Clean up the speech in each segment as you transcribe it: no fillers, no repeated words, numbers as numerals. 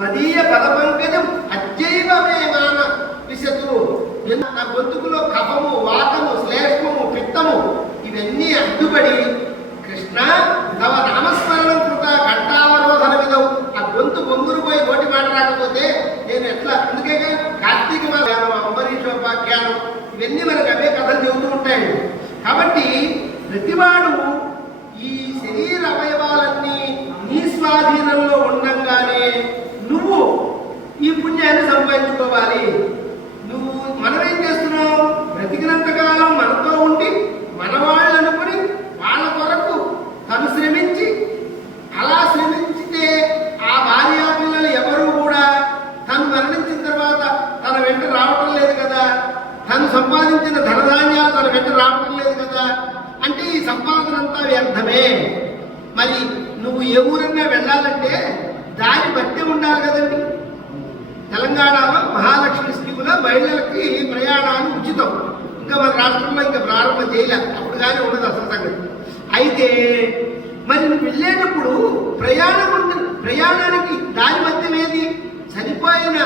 పదీయ పదపంకజం అజ్జైవమేమాన విశతు. నా గొంతుకులో కఫము, వాతము, శ్లేష్మము, పిత్తము ఇవన్నీ అడ్డుపడి కృష్ణ తవ నామస్మరణం కృత కంఠావరోధన విధం. ఆ గొంతు బొంగురు పోయి నోటి మాట రాకపోతే నేను ఎట్లా? అందుకే కార్తీక మాసం, అంబరీషోపాఖ్యానం ఇవన్నీ మనకు అవే కథలు చెబుతూ ఉంటాయండి. కాబట్టి ప్రతివాడు ఈ శరీర అవయవాలన్నీ నీ స్వాధీనంలో ఉండంగానే నువ్వు ఈ పుణ్యాన్ని సంపాదించుకోవాలి. నువ్వు మనమేం చేస్తున్నావు? బ్రతికినంతకాలం మనతో ఉండి మన వాళ్ళు అనుకుని వాళ్ళ కొరకు తను శ్రమించి, అలా శ్రమించితే ఆ భార్యా పిల్లలు ఎవరు కూడా తను మరణించిన తర్వాత తన వెంట రావటం లేదు కదా, తను సంపాదించిన ధనధాన్యాలు తన వెంట రావటం లేదు కదా, అంటే ఈ సంపాదన అంతా వ్యర్థమే. మరి నువ్వు ఏ ఊరన్నా వెళ్ళాలంటే దారి బట్టి ఉండాలి కదండి. తెలంగాణలో మహాలక్ష్మి స్కీములో మహిళలకి ప్రయాణాలు ఉచితం. ఇంకా మన రాష్ట్రంలో ఇంకా ప్రారంభం చేయలేదు, అప్పుడు కానీ ఉండదు అసలు సంగతి. అయితే మరి నువ్వు వెళ్ళేటప్పుడు ప్రయాణానికి దారి మధ్యం ఏది? చనిపోయిన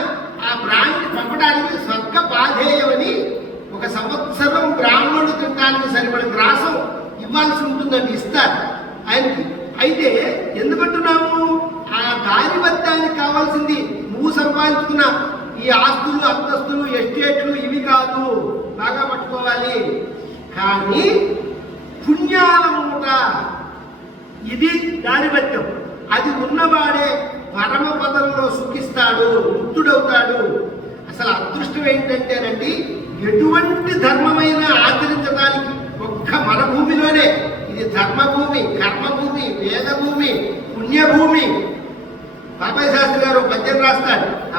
ఆ ప్రాణిని పంపడానికి స్వర్గ పాధేయమని 1 సంవత్సరం బ్రాహ్మణుడు తినడానికి సరిపడిన గ్రాసం ఇవ్వాల్సి ఉంటుందండి, ఇస్తారు ఆయనకి. అయితే ఎందుకంటున్నాము? ఆ దారి మధ్యానికి కావాల్సింది నువ్వు సంపాదించుకున్న ఈ ఆస్తులు, అంతస్తులు, ఎస్టేట్లు ఇవి కాదు, బాగా పట్టుకోవాలి. కానీ పుణ్యాల మూట ఇది దారిపత్యం. అది ఉన్నవాడే పరమ పదంలో సుఖిస్తాడు, ముక్తుడవుతాడు. అసలు అదృష్టం ఏంటంటేనండి, ఎటువంటి ధర్మమైనా ఆచరించడానికి ఒక్క మన భూమిలోనే, ఇది ధర్మభూమి, కర్మభూమి, వేదభూమి, పుణ్యభూమి. బాబాయ్ శాస్త్రి గారు పద్యం రాస్తాడు,